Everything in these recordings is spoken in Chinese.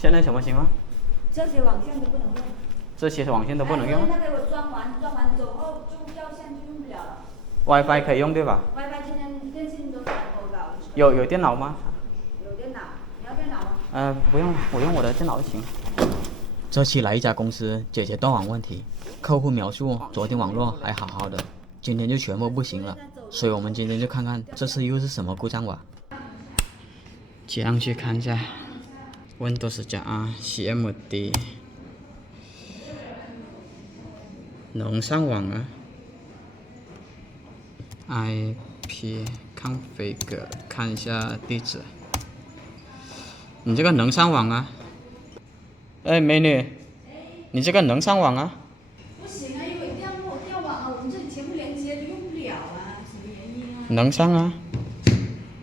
现在什么情况？这些网线都不能用。这些网线都不能用。那给我装完走后就掉线就用不了了。WiFi 可以用对吧 ？WiFi 今天电信都采购的。有电脑吗？有电脑，你要电脑吗？不用，我用我的电脑就行。这期来一家公司解决断网问题，客户描述昨天网络还好好的，今天就全部不行了，所以我们今天就看看这次又是什么故障吧。接上去看一下 Windows 加 CMD 能上网啊 IP config 看一下地址。你这个能上网啊？哎，美女，你这个能上网啊？不行啊，因为掉网了，我们这里全部连接都用不了啊，什么原因啊？能上啊。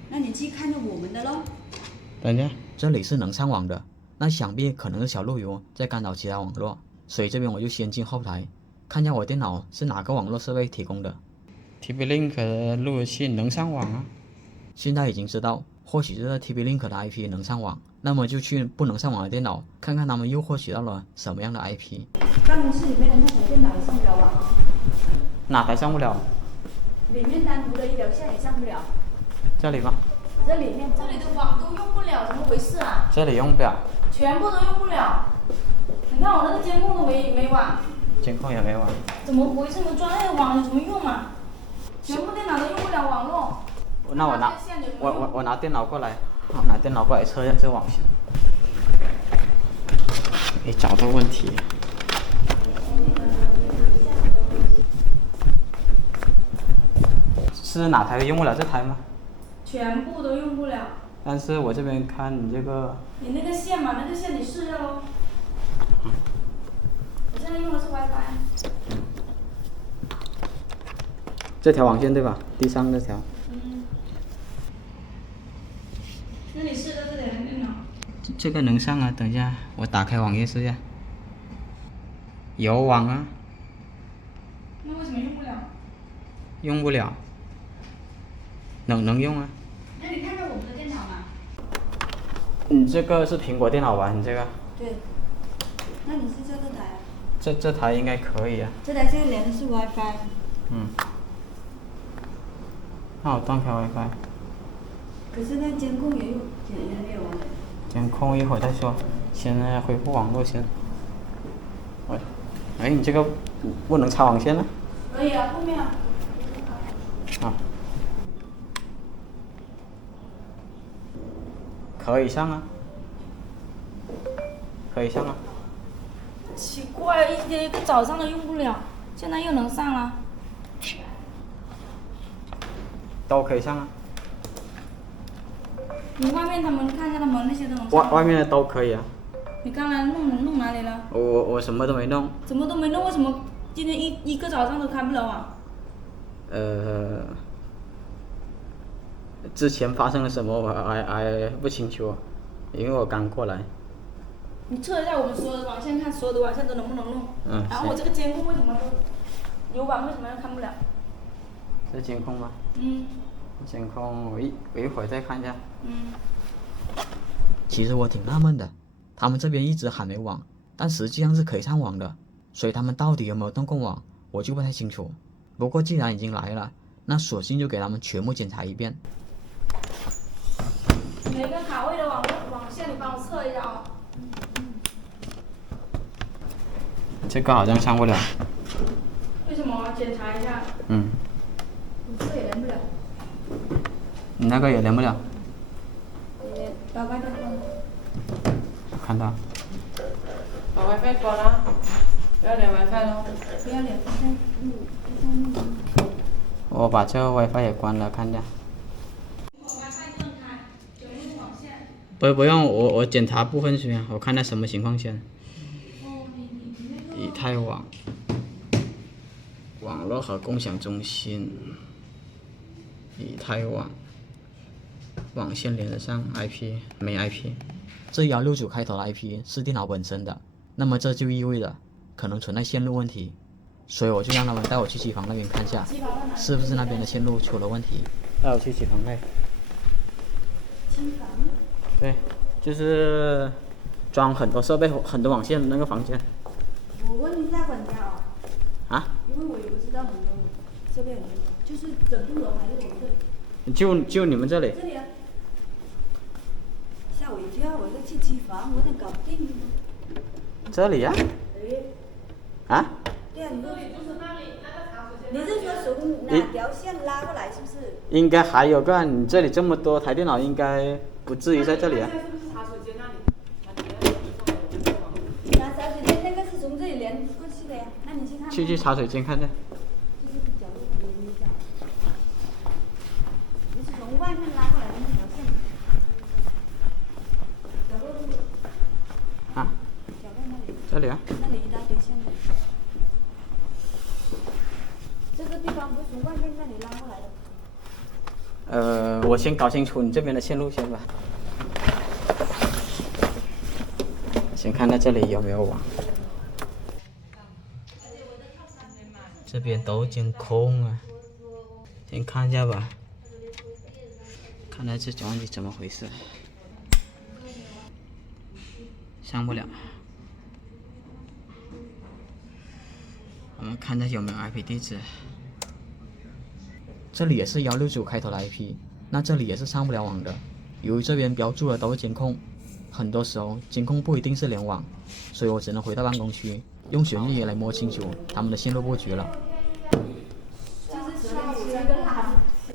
那你去看着我们的喽。等一下，这里是能上网的，那想必可能是小路由在干扰其他网络，所以这边我就先进后台，看一下我电脑是哪个网络设备提供的。TP-Link 的路由器能上网啊？现在已经知道，或许这 TP-Link 的 IP 能上网，那么就去不能上网的电脑，看看他们又获取到了什么样的 IP。办公室里面的那台电脑也上不了网。哪台上不了？里面单独的一条线也上不了。这里吧。这里的网都用不了，怎么回事啊？这里用不了。全部都用不了。你看我那个监控都没网。监控也没网。怎么回事？装那个网有什么用啊？全部电脑都用不了网络。那我拿电脑过来，拿电脑过来测一下这网线。没找到问题。是哪台用不了？这台吗？全部都用不了。但是我这边看你这个。你那个线嘛，那个线你试一下喽。我现在用的是 WiFi。这条网线对吧？地上这条。那你试一下这台电脑。这个能上啊，等一下我打开网页试一下。有网啊。那为什么用不了？用不了。能用啊。那你看看我们的电脑嘛。你这个是苹果电脑吧？你这个。对。那你是这台啊？这台应该可以啊。这台现在连的是 WiFi。那我断开 WiFi。可是那监控也没有啊。监控一会儿再说，先恢复网络先。喂，哎，你这个不能插网线呢？可以啊，后面啊。可以上啊。可以上啊。奇怪，一个早上都用不了，现在又能上了。都可以上啊。你外面他们看一下，他们那些都能上。外面的都可以啊。你刚才弄哪里了？我什么都没弄。什么都没弄，为什么今天一个早上都开不了网？之前发生了什么我还不清楚，因为我刚过来。你测一下我们所有的网线，看所有的网线都能不能弄。然后我这个监控为什么有网为什么看不了？是监控吗？监控我一会儿再看一下。其实我挺纳闷的，他们这边一直喊没网，但实际上是可以上网的，所以他们到底有没有动过网，我就不太清楚。不过既然已经来了，那索性就给他们全部检查一遍。每个卡位的网线你帮我测一下哦。这个好像上不了。为什么？检查一下。我这个也连不了。你那个也连不了。把 WiFi 关了。看到。把 WiFi 关了，不要连 WiFi 喽。不要连 WiFi。我把这个 WiFi 也关了，看一下。不用，我检查部分先，我看它什么情况先。以太网，网络和共享中心，以太网，网线连得上 IP 没 IP， 这169开头的 IP 是电脑本身的，那么这就意味着可能存在线路问题，所以我就让他们带我去机房那边看一下，是不是那边的线路出了问题。带我去机房内。机房？对，就是装很多设备、很多网线的那个房间。我问一下管家哦。啊？因为我也不知道很多设备很多，就是整栋楼还是我们这里？就你们这里。这里啊。吓我一跳，我这去机房，我能搞定。这里呀、啊？对啊，你说你是说从哪条线拉过来是不是？应该还有个，你这里这么多台电脑，应该不至于在这里啊。茶水间那里。茶水间那个是从这里连过去的呀，那你去看。去茶水间看看。就是角落里面一下。你是从外面拉过来的那条线。角落路。啊？角落那里。这里啊。那里一大堆线的。这个地方不是从外面那里拉过来的。我先搞清楚你这边的线路先吧。先看看这里有没有网。这边都监控啊，先看一下吧。看看这搅拌机怎么回事。上不了。我们看看有没有 IP 地址。这里也是169开头的 IP， 那这里也是上不了网的。由于这边标注的都是监控，很多时候监控不一定是联网，所以我只能回到办公区，用旋律来摸清楚他们的线路布局了。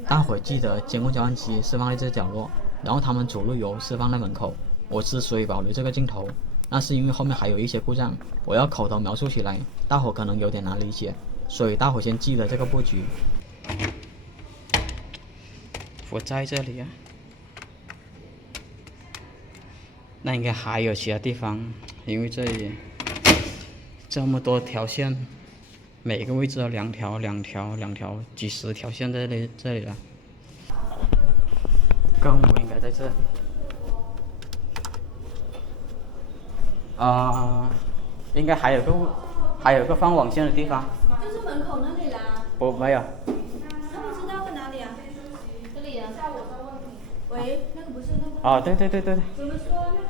大伙记得监控搅拌机是放在这角落，然后他们主路由是放在门口。我之所以保留这个镜头，那是因为后面还有一些故障，我要口头描述起来，大伙可能有点难理解，所以大伙先记得这个布局。我在这里啊，那应该还有其他地方，因为这里这么多条线，每个位置都两条，几十条线在这里了，更不应该在这里。应该还有个放网线的地方。就是门口那里啦。不，没有。那不知道在哪里啊？这里啊，下午我再问你。喂，那个不是那个。哦，对。怎么说那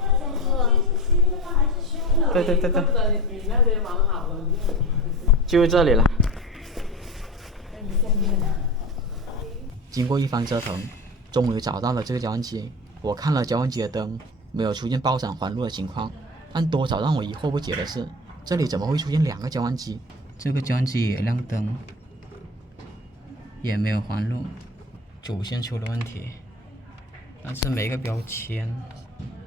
个？对。你那边蛮好的。就这里了。经过一番折腾，终于找到了这个搅拌机。我看了搅拌机的灯，没有出现爆闪环路的情况，但多少让我疑惑不解的是，这里怎么会出现2个搅拌机？这个搅拌机也亮灯，也没有环路，主线出了问题，但是没个标签。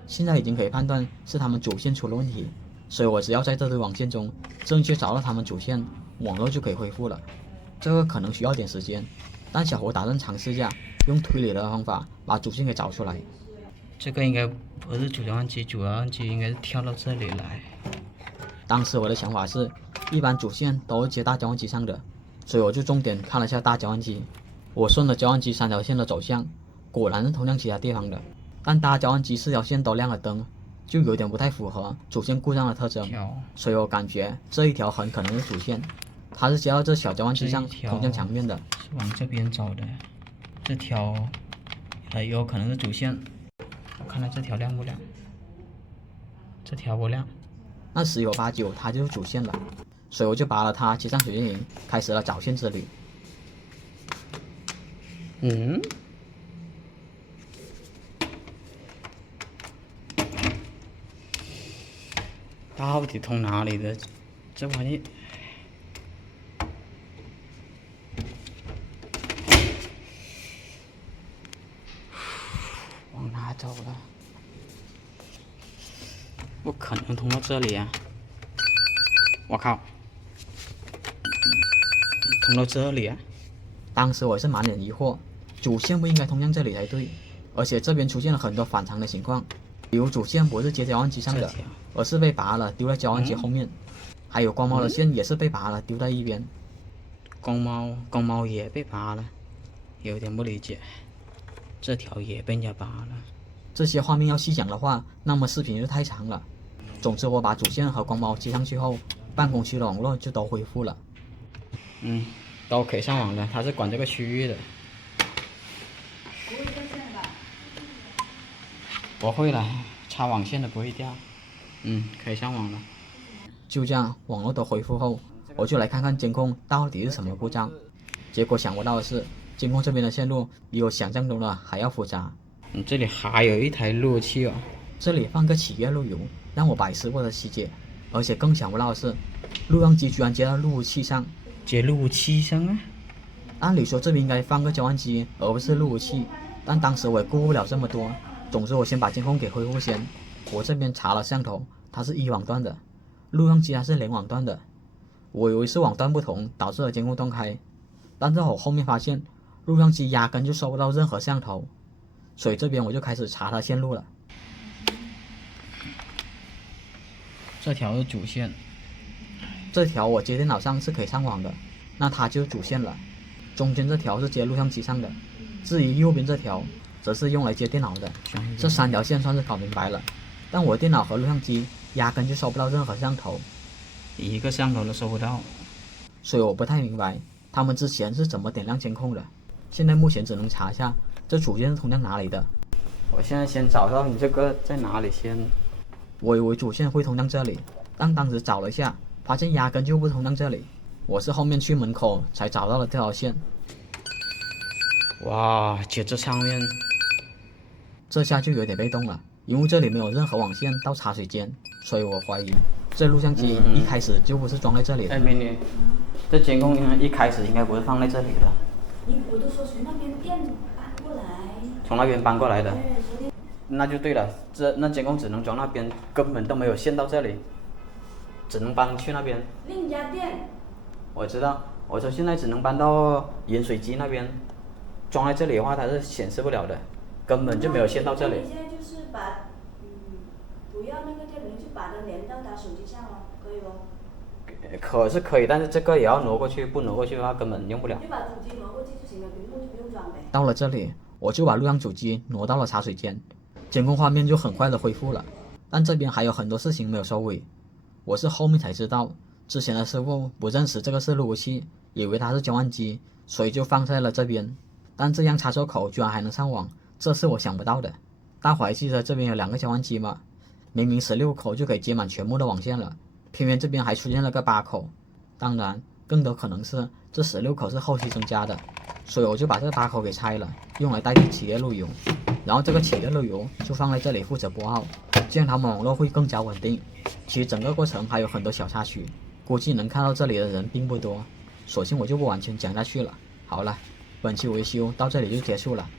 现在已经可以判断是他们主线出了问题，所以我只要在这堆网线中正确找到他们主线，网络就可以恢复了。这个可能需要点时间，但小伙打算尝试一下，用推理的方法把主线给找出来。这个应该不是主搅拌机，主搅拌机应该是跳到这里来。当时我的想法是，一般主线都是接大搅拌机上的，所以我就重点看了一下大搅拌机。我顺着搅拌机3条线的走向，果然是通向其他地方的，但大搅拌机4条线都亮了灯，就有点不太符合主线故障的特征，所以我感觉这一条很可能是主线，它是接到这小搅拌机上通向墙面的，是往这边走的。这条有可能是主线，我看看这条亮不亮，这条不亮，那10有8九它就是主线了，所以我就拔了它，接上水晶营，开始了找线之旅。到底通哪里的？这玩意往哪走了？不可能通到这里啊！我靠，通到这里啊！当时我是满脸疑惑，主线不应该通向这里才对，而且这边出现了很多反常的情况，比如主线不是接搅拌机上的，而是被拔了丢在搅拌机后面，还有光猫的线也是被拔了丢在一边，光猫也被拔了，有点不理解，这条也被人家拔了。这些画面要细讲的话，那么视频就太长了。总之我把主线和光猫接上去后，办公区的网络就都恢复了。都可以上网了，他是管这个区域的。不会了，插网线的不会掉。可以上网了。就这样，网络都恢复后，我就来看看监控到底是什么故障。结果想不到的是，监控这边的线路比我想象中的还要复杂。这里还有一台路由器哦，这里放个企业路由，让我百思不得其解。而且更想不到的是，录像机居然接到路由器上。接路由器上啊？按理说这边应该放个交换机，而不是路由器。但当时我也顾不了这么多，总之我先把监控给恢复先。我这边查了相头，它是1网段的，录像机它是0网段的。我以为是网段不同导致了监控断开，但是我后面发现录像机压根就收不到任何像头，所以这边我就开始查它线路了。这条是主线，这条我接电脑上是可以上网的，那它就是主线了。中间这条是接录像机上的，至于右边这条则是用来接电脑的。这3条线算是搞明白了，但我电脑和录像机压根就收不到任何像头，一个像头都收不到，所以我不太明白他们之前是怎么点亮监控的。现在目前只能查一下这主线是通向哪里的。我现在先找到你这个在哪里先。我以为主线会通向这里，但当时找了一下，发现压根就不通向这里。我是后面去门口才找到了这条线。哇，接这上面，这下就有点被动了，因为这里没有任何网线到茶水间，所以我怀疑这录像机一开始就不是装在这里的。美女，这监控一开始应该不是放在这里的。我都说从那边店搬过来。从那边搬过来的。对，那就对了，那监控只能装那边，根本都没有线到这里，只能搬去那边。另一家店。我知道，我说现在只能搬到饮水机那边，装在这里的话它是显示不了的，根本就没有线到这里。你现在就是把，不要那个电源，就把它连到他手机上了，可以不？可是可以，但是这个也要挪过去，不挪过去的话根本用不了。就把主机挪过去就行了，屏幕就不用装呗。到了这里，我就把录像主机挪到了茶水间，监控画面就很快的恢复了。但这边还有很多事情没有收尾，我是后面才知道，之前的师傅不认识这个是路由器，以为它是交换机，所以就放在了这边。但这样插座口居然还能上网，这是我想不到的。大伙还记得这边有2个交换机吗？明明16口就可以接满全部的网线了，偏偏这边还出现了个8口。当然，更多可能是这16口是后期增加的，所以我就把这8口给拆了，用来代替企业路由。然后这个企业路由就放在这里负责拨号，这样他们网络会更加稳定。其实整个过程还有很多小插曲，估计能看到这里的人并不多，索性我就不完全讲下去了。好了，本期维修到这里就结束了。